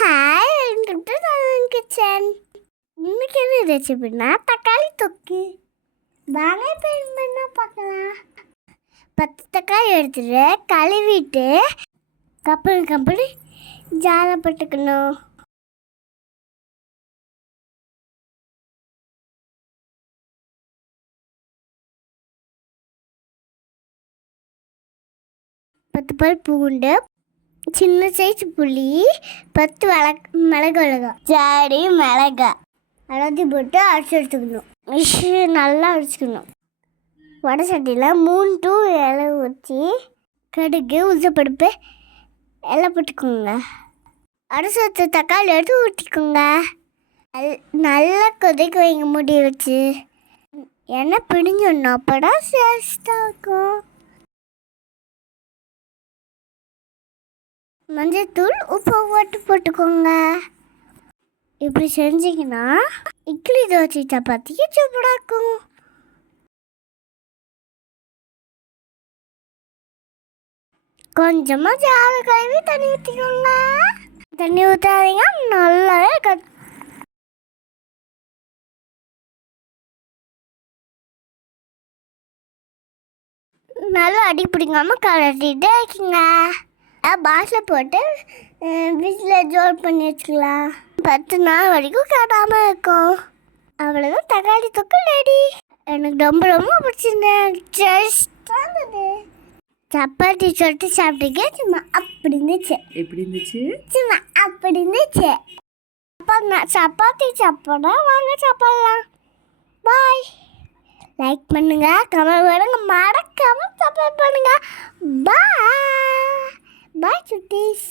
Hi, welcome to Saravanan kitchen. இன்னைக்கு என்ன ரெசிபினா தக்காளி தொக்கு. வாங்க இப்போ என்ன பார்க்கலாம். 10 தக்காளி எடுத்துட்டு கழுவிட்டு கம்பெனி ஜாலை போட்டுக்கணும். பத்து பல் பூண்டு, சின்ன சைஸ் புளி, 10 மிளகு ஜாடி மிளகா எல்லாத்தையும் போட்டு அரைச்சி எடுத்துக்கணும். நல்லா அரைச்சிக்கணும். வடை சட்டியில் 3 to 7 ஊற்றி கடுகு உளுத்தம்பருப்பு எல்லாம் போட்டுக்கோங்க. அரைச்சி வச்ச தக்காளி எடுத்து ஊற்றிக்கோங்க. நல்லா கொதிக்க வைங்க மூடி வச்சு. எண்ணெய் பிடிஞ்சிடணும், அப்போதான் டேஸ்ட்டாக இருக்கும். மஞ்சள்தூள் உப்பு போட்டுக்கோங்க. இப்படி செஞ்சிங்கன்னா இட்லி தோசை சப்பாத்திக்கு சூப்பராக்கும். கொஞ்சமாக ஜாலை கழுவி தண்ணி ஊற்றிக்கோங்க. தண்ணி ஊற்றாதீங்க, நல்லாவே நல்லா அடி பிடிக்காமல் கலட்டிகிட்டே வைக்குங்க. பாட்டில் போட்டு ஃப்ரிட்ஜில் ஜோல் பண்ணி வச்சுக்கலாம். 10 நாள் வரைக்கும் கட்டாமல் இருக்கும். அவ்வளோதான், தக்காளி தொக்கு ரெடி. எனக்கு ரொம்ப ரொம்ப பிடிச்சிருந்தேன். டேஸ்ட்டாக இருந்தது. சப்பாத்தி சொல்லிட்டு சாப்பிட்டுக்கே சும்மா அப்படி இருந்துச்சு. எப்படி இருந்துச்சு? சும்மா அப்படி இருந்துச்சு. சப்பாத்தி சாப்பிட வாங்க சாப்பிடலாம். பாய். லைக் பண்ணுங்க, கமெண்ட் பண்ணுங்க, மறக்காம சப்ஸ்கிரைப் பண்ணுங்க. பாய். Bye, cuties.